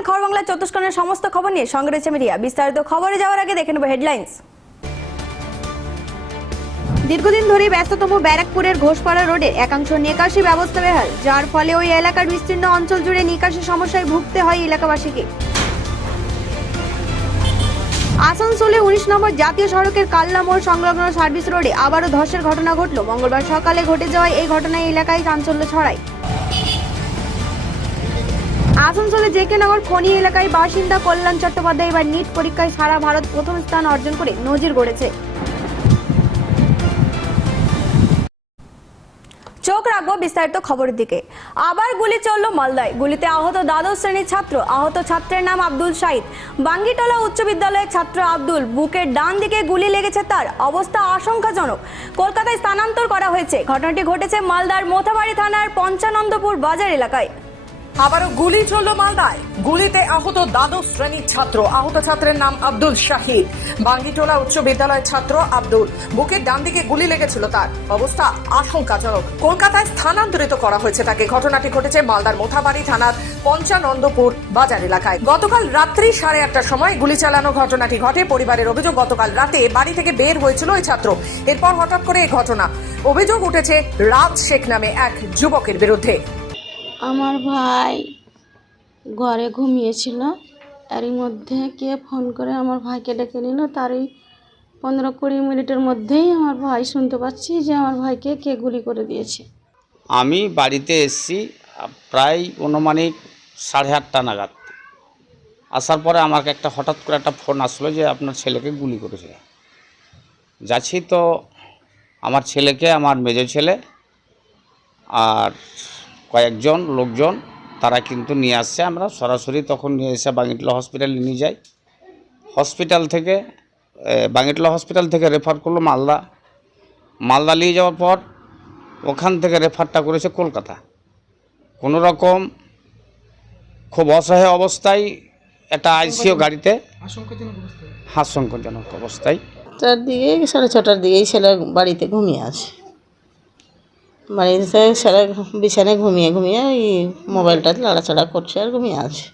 দেখছেন খবর বাংলা চতুষ্কোণের সমস্ত খবর নিয়ে সঙ্গে রয়েছে মিডিয়া। বিস্তারিত খবরে যাওয়ার আগে দেখে নেব হেডলাইন্স। দীর্ঘদিন ধরে ব্যস্ততম ব্যারাকপুরের ঘোষপাড়া রোডে একাংশ নিকাশি ব্যবস্থা বেহাল, যার ফলে ওই এলাকার বিস্তীর্ণ অঞ্চল জুড়ে নিকাশি সমস্যায় ভুগতে হয় এলাকাবাসীকে। আসানসোলে উনিশ নম্বর জাতীয় সড়কের কাল্লা মোড় সংলগ্ন সার্ভিস রোডে আবারও ধসের ঘটনা ঘটল। মঙ্গলবার সকালে ঘটে যাওয়া এই ঘটনায় এলাকায় চাঞ্চল্য ছড়ায়। আসানসোলে জেকে নগর খনি এলাকায় বাসিন্দা কল্যাণ চট্টোপাধ্যায় এবার নিট পরীক্ষায় সারা ভারত প্রথম স্থান অর্জন করে নজির গড়েছে। চোখ রাখব বিস্তারিত খবরের দিকে। আবার গুলি চলল মালদায়। গুলিতে আহত দ্বাদশ শ্রেণির ছাত্র, আহত ছাত্রের নাম আব্দুল শাহিদ বাঙ্গিটলা উচ্চ বিদ্যালয়ের ছাত্র আব্দুল, বুকের ডান দিকে গুলি লেগেছে তার। অবস্থা আশঙ্কাজনক। কলকাতায় স্থানান্তর করা হয়েছে। ঘটনাটি ঘটেছে মালদার মোথাবাড়ি থানার পঞ্চানন্দপুর বাজার এলাকায়। আবারও গুলি চলল মালদায়। গুলিতে আহত দ্বাদশ শ্রেণির ছাত্র। আহত ছাত্রের নাম আব্দুল শাহিদ। বাঙ্গিটোলা উচ্চ বিদ্যালয়ের ছাত্র আব্দুল। বুকের ডান দিকে গুলি লেগেছিল তার। অবস্থা আশঙ্কাজনক। কলকাতায় স্থানান্তরিত করা হয়েছে তাকে। ঘটনাটি ঘটেছে মালদার মোথাবাড়ি থানার পঞ্চানন্দপুর বাজার এলাকায়। গতকাল রাত্রি সাড়ে আটটার সময় গুলি চালানো ঘটনাটি ঘটে। পরিবারের অভিযোগ, গতকাল রাতে বাড়ি থেকে বের হয়েছিল ওই ছাত্র। এরপর হঠাৎ করে এই ঘটনা। অভিযোগ উঠেছে রাজ শেখ নামে এক যুবকের বিরুদ্ধে। আমার ভাই ঘরে ঘুমিয়েছিল। এরই মধ্যে কে ফোন করে আমার ভাইকে ডেকে নিল। তারই পনেরো কুড়ি মিনিটের মধ্যেই আমার ভাই শুনতে পাচ্ছি যে আমার ভাইকে কে গুলি করে দিয়েছে। আমি বাড়িতে এসেছি প্রায় অনুমানিক সাড়ে আটটা নাগাদ। আসার পরে আমাকে একটা হঠাৎ করে একটা ফোন আসলো যে আপনার ছেলেকে গুলি করেছে। যাচ্ছি তো আমার ছেলেকে, আমার মেজো ছেলে আর কয়েকজন লোকজন তারা কিন্তু নিয়ে আসছে। আমরা সরাসরি তখন নিয়ে এসে বাঙিটলা হসপিটালে নিয়ে যাই। হসপিটাল থেকে বাঙিটলা হসপিটাল থেকে রেফার করল মালদা। মালদা নিয়ে যাওয়ার পর ওখান থেকে রেফারটা করেছে কলকাতা। কোনো রকম খুব অসহায় অবস্থায় একটা আইসিও গাড়িতে হাস্যঙ্কজনক অবস্থায়? চার দিকে সাড়ে ছটার দিকেই ছেলে বাড়িতে ঘুমিয়ে আছে। বাড়িতে ছেলে বিছানায় ঘুমিয়ে ঘুমিয়ে ওই মোবাইলটা লাড়াচাড়া করছে আর ঘুমিয়ে আছে।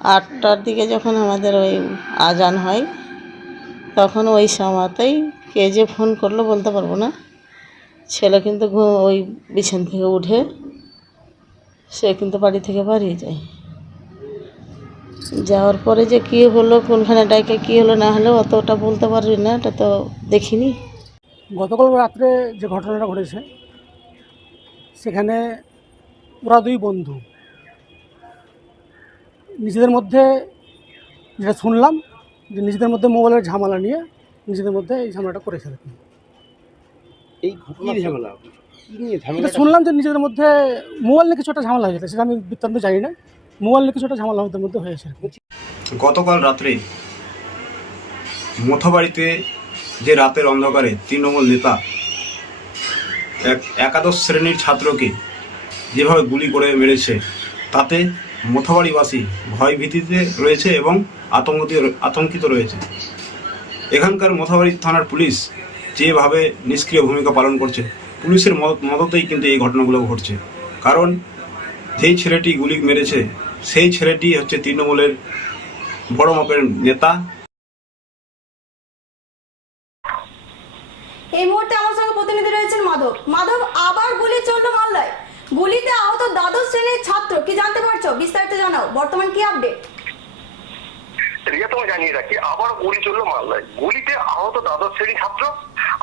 আটটার দিকে যখন আমাদের ওই আজান হয়, তখন ওই সময়তেই কে যে ফোন করল বলতে পারব না। ছেলে কিন্তু ওই বিছান থেকে উঠে সে কিন্তু বাড়ি থেকে বাড়িয়ে যায়। যাওয়ার পরে যে কী হলো, কোনখানে ডাইকে কী হলো, না হলো, অতটা বলতে পারবি না, এটা তো দেখিনি। গতকাল রাত্রে যে ঘটনাটা ঘটেছে সেখানে ওরা দুই বন্ধু। নিজেদের মধ্যে যেটা শুনলাম যে নিজেদের মধ্যে মোবাইলের ঝামেলা নিয়ে নিজেদের মধ্যে এই ঝামেলাটা করেছে আর কি এই ঝামেলা? এটা শুনলাম যে নিজেদের মধ্যে মোবাইল নিয়ে কিছু একটা ঝামেলা হয়েছে সেটা আমি বৃত্তান্ত জানি না। মোবাইল নিয়ে কিছু একটা ঝামেলা ওদের মধ্যে হয়েছে আর কি। গতকাল রাত্রে মথাবাড়িতে যে রাতের অন্ধকারে তৃণমূল নেতা এক একাদশ শ্রেণির ছাত্রকে যেভাবে গুলি করে মেরেছে, তাতে মথাবাড়িবাসী ভয় ভীতিতে রয়েছে এবং আতঙ্কিত আতঙ্কিত রয়েছে। এখানকার মথাবাড়ি থানার পুলিশ যেভাবে নিষ্ক্রিয় ভূমিকা পালন করছে, পুলিশের মদত- মদতেই কিন্তু এই ঘটনাগুলো ঘটছে। কারণ যেই ছেলেটি গুলি মেরেছে, সেই ছেলেটি হচ্ছে তৃণমূলের বড় মাপের নেতা এই মুহূর্তে আমার সঙ্গে প্রতিনিধি রয়েছেন মাধব। মাধব, আবার গুলি চলল মালদায়। গুলিতে আহত দ্বাদশ শ্রেণির ছাত্র, কি জানতে পারছ? বিস্তারিত জানাও। বর্তমান কি আপডেট তোমায় জানিয়ে রাখি, আবার গুলি চলল মালদায়। গুলিতে আহত দ্বাদশ শ্রেণি ছাত্র,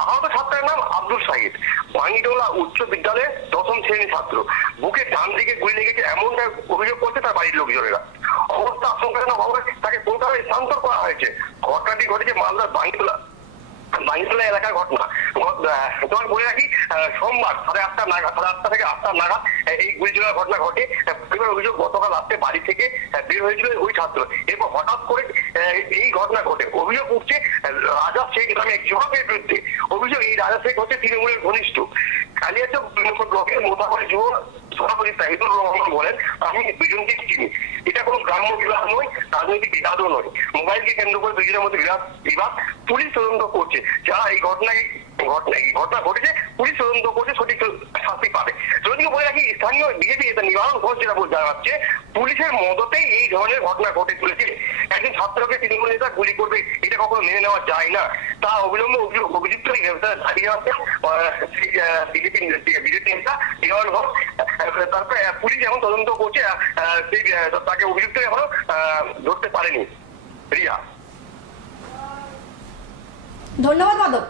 আহত ছাত্রের নাম আব্দুল সাহিদ বাঙ্গিটোলা উচ্চ বিদ্যালয়ের দশম শ্রেণির ছাত্র। বুকে ডান দিকে গুলি লেগেছে, এমনটা অভিযোগ করছে তার বাড়ির লোকজনেরা। অবস্থা আশঙ্কাজনক ভাবে তাকে কলকাতায় স্থানান্তর করা হয়েছে। ঘটনাটি ঘটেছে মালদার বাঙ্গিটোলা বাঙ্গিটোলা এলাকার ঘটনা। তোমাকে বলে রাখি সোমবার সাড়ে আটটা নাগাদ, সাড়ে আটটা থেকে আটটা নাগাদ এই গুলি চলার ঘটনা ঘটে। পরিবার অভিযোগ গতকাল রাত্রে বাড়ি থেকে বের হয়েছিল ওই ছাত্র। এরপর হঠাৎ করে এই ঘটনা ঘটে। অভিযোগ উঠছে রাজা শেখ নামে এক যুবকের বিরুদ্ধে। অভিযোগ, এই রাজা শেখ হচ্ছে তৃণমূলের ঘনিষ্ঠ। কালিয়াচক ব্লকের মোটামুটি যুব সভাপতি তাহিদুর রহমান বলেন, আমি দুজনকে চিনি। কোনো গ্রাম্য বিবাদ নয়, রাজনৈতিক বিবাদও নয়। মোবাইলকে কেন্দ্র করে দুজনের মধ্যে বিবাদ বিবাদ পুলিশ তদন্ত করছে। যারা এই ঘটনায় ঘটনা এই ঘটনা ঘটেছে, পুলিশ তদন্ত করছে, সঠিক শাস্তি পাবে। যদিও বলে রাখি, স্থানীয় বিজেপি নেতা নিবারণ ঘোষ যেটা জানাচ্ছে, পুলিশের মদতেই এই ধরনের ঘটনা ঘটে চলেছে একজন ছাত্রকে তৃণমূল নেতা গুলি করবে এটা কখনো মেনে নেওয়া যায় না। তা অবিলম্বে অভিযুক্ত দাঁড়িয়ে আছে। বিজেপি বিজেপি নেতা ঘোষ আহ, তারপরে পুলিশ এখন তদন্ত করছে। সেই তাকে অভিযুক্ত এখনও ধরতে পারেনি। রিয়া। ধন্যবাদ মাধব।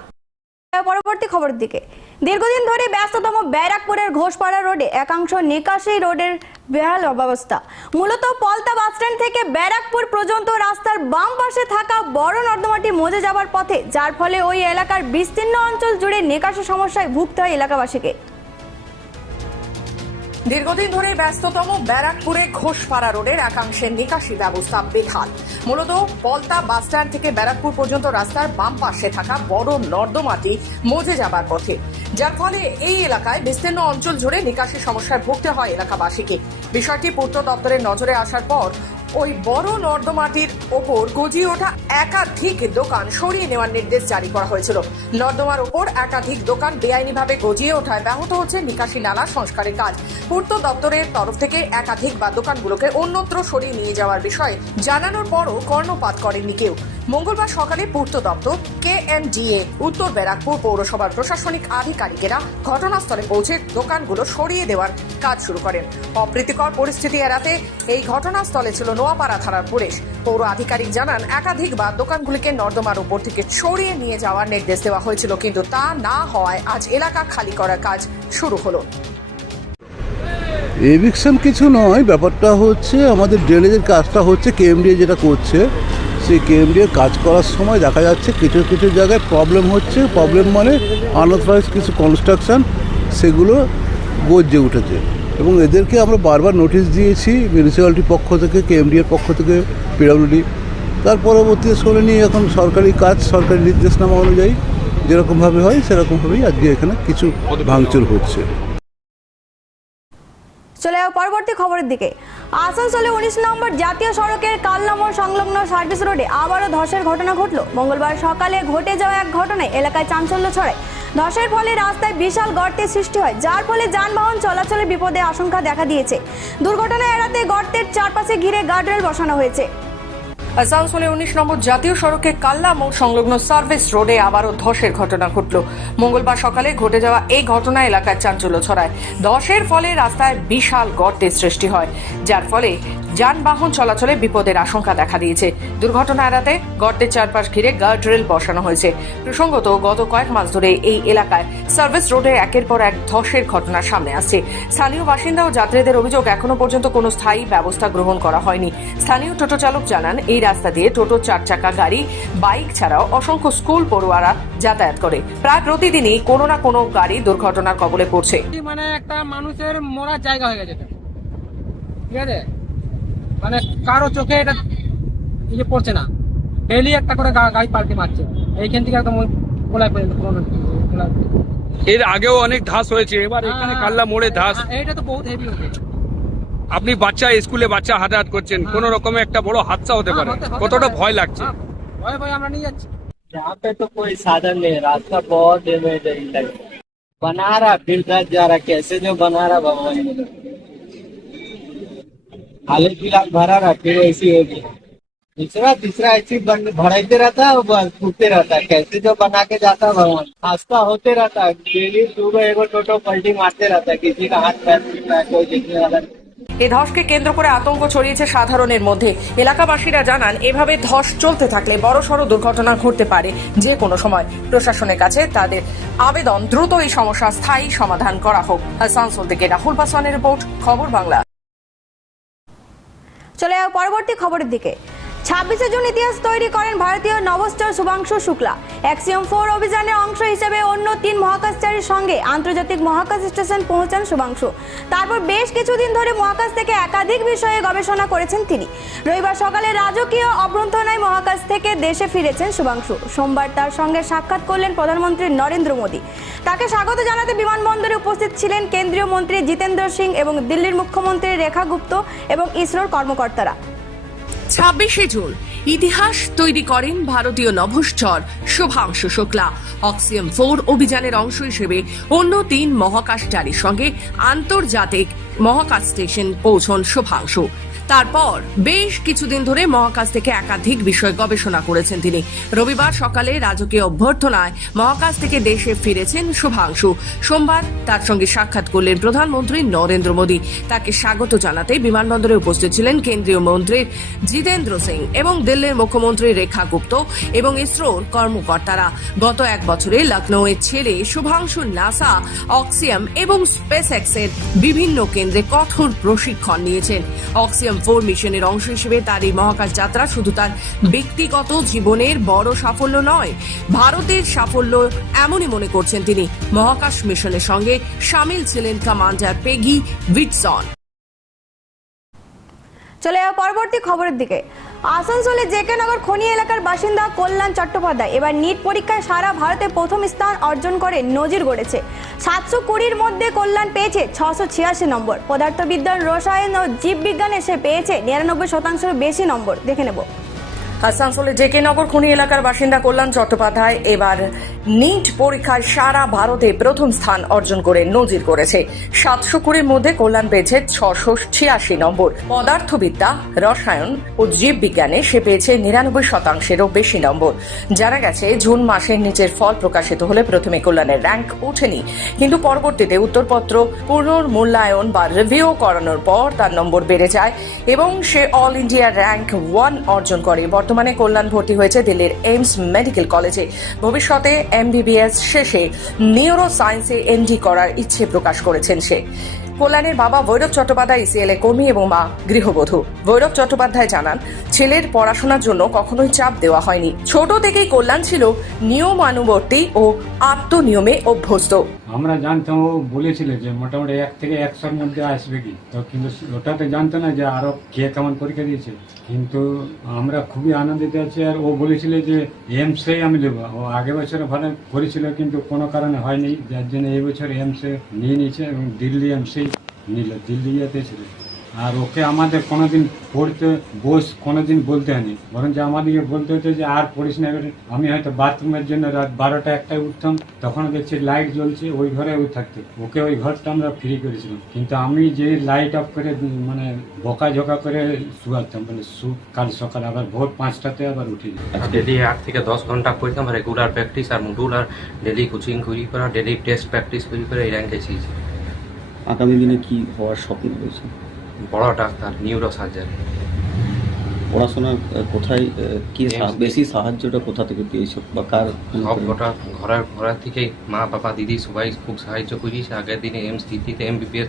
পরবর্তী খবরের দিকে। দীর্ঘদিন ধরে ব্যস্ততম ব্যারাকপুরের ঘোষপাড়া রোডে একাংশ নিকাশি রোডের বেহাল অবস্থা। মূলত পলতা বাসস্ট্যান্ড থেকে ব্যারাকপুর পর্যন্ত রাস্তার বাম পাশে থাকা বড় নর্দমাটি মজে যাবার পথে, যার ফলে ওই এলাকার বিস্তীর্ণ অঞ্চল জুড়ে নিকাশি সমস্যায় ভুগতে হয় এলাকাবাসীকে। দীর্ঘদিন ধরে ব্যস্ততম ব্যারাকপুরে ঘোষপাড়া রোডের একাংশের নিকাশি ব্যবস্থা বেহাল। মূলত পলতা বাসস্ট্যান্ড থেকে ব্যারাকপুর পর্যন্ত রাস্তার বাম পাশে থাকা বড় নর্দমাটি মজে যাবার পথে, যার ফলে এই এলাকায় বিস্তীর্ণ অঞ্চল জুড়ে নিকাশি সমস্যায় ভুগতে হয় এলাকাবাসীকে। বিষয়টি পূর্ত দপ্তরের নজরে আসার পর ওই বড় নর্দমাটির ওপর গজিয়ে ওঠা একাধিক দোকান সরিয়ে নেওয়ার নির্দেশ জারি করা হয়েছিল। নর্দমার ওপর একাধিক দোকান বেআইনিভাবে গজিয়ে ওঠায় ব্যাহত হচ্ছে নিকাশি নালা সংস্কারের কাজ। পূর্ত দপ্তরের তরফ থেকে একাধিক বা দোকানগুলোকে অন্যত্র সরিয়ে নিয়ে যাওয়ার বিষয়ে জানানোর পরও কর্ণপাত করেননি কেউ। মঙ্গলবার সকালে পূর্ত দপ্তর কে উত্তর ব্যারাকপুর পৌরসভার প্রশাসনিক আধিকারিকেরা ঘটনাস্থলে পৌঁছে দোকানগুলো সরিয়ে দেওয়ার কাজ শুরু করেন। অপ্রীতিকর পরিস্থিতি এড়াতে এই ঘটনাস্থলে ছিল নোয়াপাড়া থানার পুলিশ। পৌর আধিকারিক জানান একাধিকবার দোকানগুলিকে নর্দমার উপর থেকে সরিয়ে নিয়ে যাওয়ার নির্দেশ দেওয়া হয়েছিল, কিন্তু তা না হওয়ায় আজ এলাকা খালি করার কাজ শুরু হলো। এভিকশন কিছু নয়, ব্যাপারটা হচ্ছে আমাদের ড্রেনেজের কাজটা হচ্ছে কেএমডিএ যেটা করছে। সেই কেএমডিএ কাজ করার সময় দেখা যাচ্ছে কিছু কিছু জায়গায় প্রবলেম হচ্ছে। প্রবলেম মানে আনঅথরাইজ কিছু কনস্ট্রাকশন, সেগুলো গজ্জে উঠেছে। এবং এদেরকে আমরা বারবার নোটিশ দিয়েছি মিউনিসিপ্যালিটির পক্ষ থেকে কেএমডিএর পক্ষ থেকে পিডাব্লিউডি তার পরবর্তী পরবর্তীতে নিয়ে এখন সরকারি কাজ সরকারি নির্দেশনামা অনুযায়ী যেরকমভাবে হয় সেরকমভাবেই আজকে এখানে কিছু ভাঙচুর হচ্ছে। চলে যাও পরবর্তী খবরের দিকে। আসানসোলে উনিশ নম্বর জাতীয় সড়কের কালনামর সংলগ্ন সার্ভিস রোডে আবারও ধসের ঘটনা ঘটল। মঙ্গলবার সকালে ঘটে যাওয়া এক ঘটনায় এলাকায় চাঞ্চল্য ছড়ায়। ধসের ফলে রাস্তায় বিশাল গর্তের সৃষ্টি হয়, যার ফলে যানবাহন চলাচলের বিপদে আশঙ্কা দেখা দিয়েছে। দুর্ঘটনা এড়াতে গর্তের চারপাশে ঘিরে গার্ডরেল বসানো হয়েছে। আসানসোলে উনিশ নম্বর জাতীয় সড়কে কাল্লা মোড় সংলগ্ন সার্ভিস রোডে আবারও ধসের ঘটনা ঘটল। মঙ্গলবার সকালে ঘটে যাওয়া এই ঘটনা এলাকায় চাঞ্চল্য ছড়ায়। ধসের ফলে রাস্তায় বিশাল গর্তের সৃষ্টি হয়, যার ফলে যানবাহন চলাচলে বিপদের আশঙ্কা দেখা দিয়েছে। দুর্ঘটনা এড়াতে গর্তের চারপাশ ঘিরে গার্ডরেল বসানো হয়েছে। প্রসঙ্গত, গত কয়েক মাস ধরে এই এলাকায় সার্ভিস রোডে একের পর এক ধসের ঘটনা সামনে আসছে। স্থানীয় বাসিন্দা ও যাত্রীদের অভিযোগ, এখনও পর্যন্ত কোনো স্থায়ী ব্যবস্থা গ্রহণ করা হয়নি। স্থানীয় টোটো চালক জানান, এই রাস্তা দিয়ে টোটো চার চাকা গাড়ি বাইক ছাড়াও অসংখ্য স্কুল পড়ুয়ারা যাতায়াত করে। প্রায় প্রতিদিনই কোনো না কোনো গাড়ি দুর্ঘটনার কবলে পড়ছে। মানে একটা মানুষের মরার জায়গা হয়ে গেছে ঠিক আছে? মানে কারও চোখে এটা ইয়ে পড়ছে না। ডেলি একটা করে গাড়ি পাল্টে মারছে। এইখান থেকে একদম ওই কোলায় পর্যন্ত কোনো- এর আগেও অনেক ধাস হয়েছে এবার এখানে কাল্লা মোড়ে ধাস। এটা তো বহুত হেভি হচ্ছে আপনি বাচ্চা স্কুলে বাচ্চা হাঁটাহাট করছেন কোন রকমের একটা বড় হাদসা হতে পারে হ্যাঁ, হতে- হতে কতটা পারে। ভয় লাগছে হ্যাঁ, ভয়ে ভয়ে আমরা নিয়ে যাচ্ছি यहाँ पे तो कोई साधन नहीं है रास्ता बहुत डैमेज है इधर बना रहा फिर दस जा रहा कैसे जो बना रहा भगवान ने हाल फिलहाल भरा रहा फिर ऐसी होगी तीसरा तीसरा ऐसी बन- भराइते रहता है और बस टूटते रहता है कैसे जो बना के जाता है भगवान हादसा होते रहता है डेली सुबह एगो टोटो पलटी मारते रहता है किसी का हाथ पैर टूट रहा है कोई देखने वाला এই ধসকে কেন্দ্র করে আতঙ্ক ছড়িয়েছে সাধারণের মধ্যে। এলাকাবাসীরা জানান, এভাবে ধস চলতে থাকলে বড়সড় দুর্ঘটনা ঘটতে পারে যে কোনো সময়। প্রশাসনের কাছে তাদের আবেদন দ্রুত এই সমস্যা স্থায়ী সমাধান করা হোক। আসানসোল থেকে রাহুল পাসওয়ানের রিপোর্ট, খবর বাংলা। চলে যাও পরবর্তী খবরের দিকে। ছাব্বিশে জুন ইতিহাস তৈরি করেন ভারতীয় নভশ্চর শুভাংশু শুক্লা। অ্যাক্সিয়ম ফোর অভিযানের অংশ হিসেবে অন্য তিন মহাকাশচারীর সঙ্গে আন্তর্জাতিক মহাকাশ স্টেশন পৌঁছান শুভাংশু। তারপর বেশ কিছুদিন ধরে মহাকাশ থেকে একাধিক বিষয়ে গবেষণা করেছেন তিনি। রবিবার সকালে রাজকীয় অভ্যন্তনায় মহাকাশ থেকে দেশে ফিরেছেন শুভাংশু। সোমবার তার সঙ্গে সাক্ষাৎ করলেন প্রধানমন্ত্রী নরেন্দ্র মোদী। তাকে স্বাগত জানাতে বিমানবন্দরে উপস্থিত ছিলেন কেন্দ্রীয় মন্ত্রী জিতেন্দ্র সিং এবং দিল্লির মুখ্যমন্ত্রী রেখা গুপ্ত এবং ইসরোর কর্মকর্তারা। ছাব্বিশে জুন ইতিহাস তৈরি করেন ভারতীয় নভশ্চর শুভাংশু শুক্লা। অক্সিজেন ফোর অভিযানের অংশ হিসেবে অন্য তিন মহাকাশচারীর সঙ্গে আন্তর্জাতিক মহাকাশ স্টেশন পৌঁছন শুভাংশু। তারপর বেশ কিছুদিন ধরে মহাকাশ থেকে একাধিক বিষয় গবেষণা করেছেন তিনি। রবিবার সকালে রাজকীয় অভ্যর্থনায় মহাকাশ থেকে দেশে ফিরেছেন শুভাংশু। সোমবার তার সঙ্গে সাক্ষাৎ করলেন প্রধানমন্ত্রী নরেন্দ্র মোদী। তাকে স্বাগত জানাতে বিমানবন্দরে উপস্থিত ছিলেন কেন্দ্রীয় মন্ত্রী জিতেন্দ্র সিং এবং দিল্লির মুখ্যমন্ত্রী রেখা গুপ্ত এবং ইসরোর কর্মকর্তারা। গত এক বছরে লখনৌয়ের ছেলে শুভাংশু নাসা, অক্সিয়াম এবং স্পেস এক্সের বিভিন্ন কেন্দ্রে কঠোর প্রশিক্ষণ নিয়েছেন। অক্সিয়াম ফোর মিশনের অংশ হিসেবে তার এই মহাকাশ যাত্রা শুধু তার ব্যক্তিগত জীবনের বড় সাফল্য নয়, ভারতের সাফল্য এমনই মনে করছেন তিনি। মহাকাশ মিশনের সঙ্গে সামিল ছিলেন কমান্ডার পেগি উইটসন। চলে যাওয়া পরবর্তী খবরের দিকে। আসানসোলে জেকে নগর খনি এলাকার বাসিন্দা কল্যাণ চট্টোপাধ্যায়। এবার নিট পরীক্ষায় সারা ভারতে প্রথম স্থান অর্জন করে নজির গড়েছে। সাতশো কুড়ির মধ্যে কল্যাণ পেয়েছে ছশো ছিয়াশি নম্বর। পদার্থবিজ্ঞান, রসায়ন ও জীববিজ্ঞানে সে পেয়েছে নিরানব্বই শতাংশের বেশি নম্বর। দেখে নেব। আসানসোলের জেকে নগর খনি এলাকার বাসিন্দা কল্যাণ চট্টোপাধ্যায় এবার নিট পরীক্ষায় সারা ভারতে প্রথম স্থান অর্জন করে নজির করেছে। সাতশো কুড়ির মধ্যে কল্যাণ পেয়েছে ছশো ছিয়াশি নম্বর। পদার্থবিদ্যা, রসায়ন ও জীববিজ্ঞানে সে পেয়েছে নিরানব্বই শতাংশেরও বেশি নম্বর। জানা গেছে, জুন মাসের নিচের ফল প্রকাশিত হলে প্রথমে কল্যাণের র্যাঙ্ক ওঠেনি। কিন্তু পরবর্তীতে উত্তরপত্র, পুনর্মূল্যায়ন বা রিভিউ করানোর পর তার নম্বর বেড়ে যায় এবং সে অল ইন্ডিয়া র্যাঙ্ক ওয়ান অর্জন করে। বর্তমানে কল্যাণ ভর্তি হয়েছে দিল্লির এইমস মেডিকেল কলেজে। ভবিষ্যতে এমবিবিএস শেষে নিউরো সায়েন্সে এমডি করার ইচ্ছে প্রকাশ করেছেন সে। কল্যাণের বাবা ভৈরব চট্টোপাধ্যায় ইসিএল এ কর্মী এবং মা গৃহবধূ। ভৈরব চট্টোপাধ্যায় জানান, ছেলের পড়াশোনার জন্য কখনোই চাপ দেওয়া হয়নি। ছোট থেকেই কল্যাণ ছিল নিয়মানুবর্তী ও আত্মনিয়মে অভ্যস্ত। আমরা জানতাম, ও বলেছিল যে মোটামুটি এক থেকে একশোর মধ্যে আসবে কি। তো কিন্তু ওটাতে জানতো না যে আরও কে কেমন পরীক্ষা দিয়েছে। কিন্তু আমরা খুবই আনন্দিত আছি আর ও বলেছিল যে এমসেই আমি দেবো। ও আগে বছর ভালো করেছিল, কিন্তু কোনো কারণে হয়নি। যার জন্য এই বছর এমসে নিয়ে নিয়েছে এবং দিল্লি এমসেই নিল দিল্লি ইয়েতে ছিল। আর ওকে আমাদের কোনোদিন পড়তে, বস কোনোদিন বলতে হয়নি। বরঞ্চ আমাদেরকে বলতে হতো যে, আর পড়িস না এবারে। আমি হয়তো বাথরুমের জন্য রাত বারোটা একটায় উঠতাম। তখন দেখছি লাইট জ্বলছে, ওই ঘরে ও থাকতো। ওকে ওই ঘরটা আমরা ফ্রি করেছিলাম। কিন্তু আমি যে লাইট অফ করে মানে বকা ঝোকা করে শুয়াতাম মানে শু, কাল সকাল আবার ভোর পাঁচটাতে আবার উঠে ডেলি আট থেকে দশ ঘণ্টা করতাম রেগুলার প্র্যাকটিস আর মডুলার ডেলি কোচিং করি করা ডেলি টেস্ট প্র্যাকটিস করি করে, এই র্যাঙ্কে এসেছি আগামী দিনে কি হওয়ার স্বপ্ন রয়েছে বড় ডাক্তার নিউরো সার্জারি পড়াশোনা আহ, কোথায় আহ, কি সা- বেশি সাহায্যটা কোথা থেকে পেয়েছো বা কার সব গোটা ঘরের ঘরের থেকে মা বাবা দিদি সবাই খুব সাহায্য করিয়েছে আগের দিনে এমস দিদিতে এমবিবিএস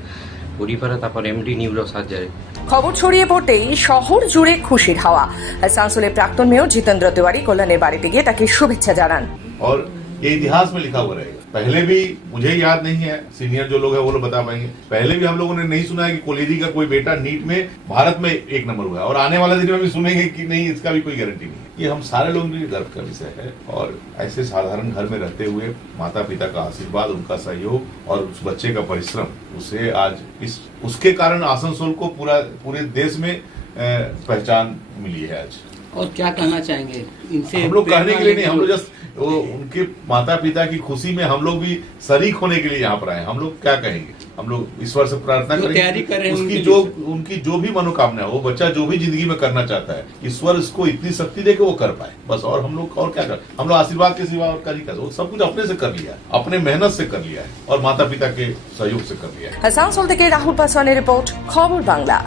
পরিবারে তারপর এমডি নিউরো সার্জারি খবর ছড়িয়ে পড়তেই শহর জুড়ে খুশির হাওয়া আসানসোলের প্রাক্তন মেয়র জিতেন্দ্র তিওয়ারি কল্যাণের বাড়িতে গিয়ে তাকে শুভেচ্ছা জানান और ये इतिहास में लिखा हुआ रहेगा पहले भी मुझे याद नहीं है सीनियर जो लोग हैं वो लोग बता पाएँगे। पहले भी हम लोगों ने नहीं सुना है कि कोलेजी का कोई बेटा नीट में भारत में एक नंबर हुआ है। और आने वाले दिन में भी सुनेंगे कि नहीं इसका भी कोई गारंटी नहीं है। ये हम सारे लोगों के लिए गर्व का विषय है। और ऐसे साधारण घर में रहते हुए माता पिता का आशीर्वाद उनका सहयोग और उस बच्चे का परिश्रम उसे आज इस उसके कारण आसनसोल को पूरा पूरे देश में पहचान मिली है आज। और क्या कहना चाहेंगे? इनसे हम लोग कहने के लिए नहीं हम लोग जस्ट तो उनके माता पिता की खुशी में हम लोग भी शरीक होने के लिए यहाँ पर आए हम लोग क्या कहेंगे? हम लोग ईश्वर से प्रार्थना करेंगे करें उसकी जो उनकी जो भी मनोकामना है वो बच्चा जो भी ज़िंदगी में करना चाहता है ईश्वर उसको इतनी शक्ति दे के वो कर पाए। बस और हम लोग और क्या कर हम लोग आशीर्वाद के सिवा और कर ही कर सब कुछ अपने से कर लिया अपने मेहनत से कर लिया है और माता पिता के सहयोग से कर लिया है। राहुल पासवान रिपोर्ट खबर बांग्ला।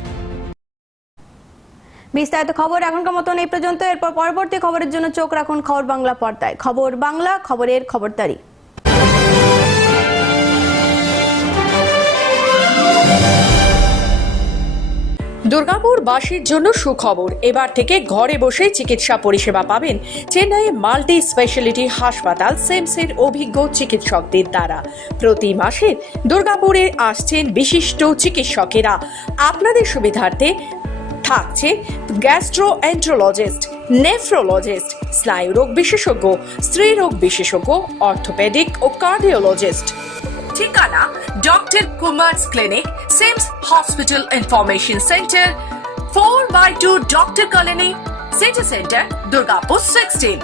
বিস্তারিত খবর এখনকার মতন এই পর্যন্ত। এরপর পরবর্তী খবরের জন্য চোখ রাখুন খবর বাংলা পর্দায়। খবর বাংলা, খবরের খবরদারি। দুর্গাপুর বাসীর জন্য সুখবর। এবার থেকে ঘরে বসে চিকিৎসা পরিষেবা পাবেন চেন্নাইয়ে মাল্টি স্পেশালিটি হাসপাতাল সেমসের অভিজ্ঞ চিকিৎসকদের দ্বারা। প্রতি মাসে দুর্গাপুরে আসছেন বিশিষ্ট চিকিৎসকেরা। আপনাদের সুবিধার্থে থাকছে গ্যাস্ট্রো এন্ট্রোলজিস্ট নেফ্রোলজিস্ট স্নায়ুরোগ বিশেষজ্ঞ স্ত্রীরোগ বিশেষজ্ঞ অর্থোপেডিক ও কার্ডিওলজিস্ট ঠিকানা doctor Kumars clinic CIMS hospital information centre four by two doctor colony city centre Durgapur sixteen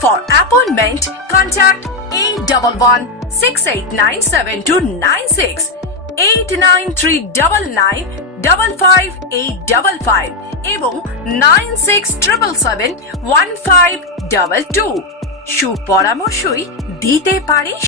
For appointment, contact 8116897296, 89399 এবং 96777152 সুপরামর্শই দিতে পারে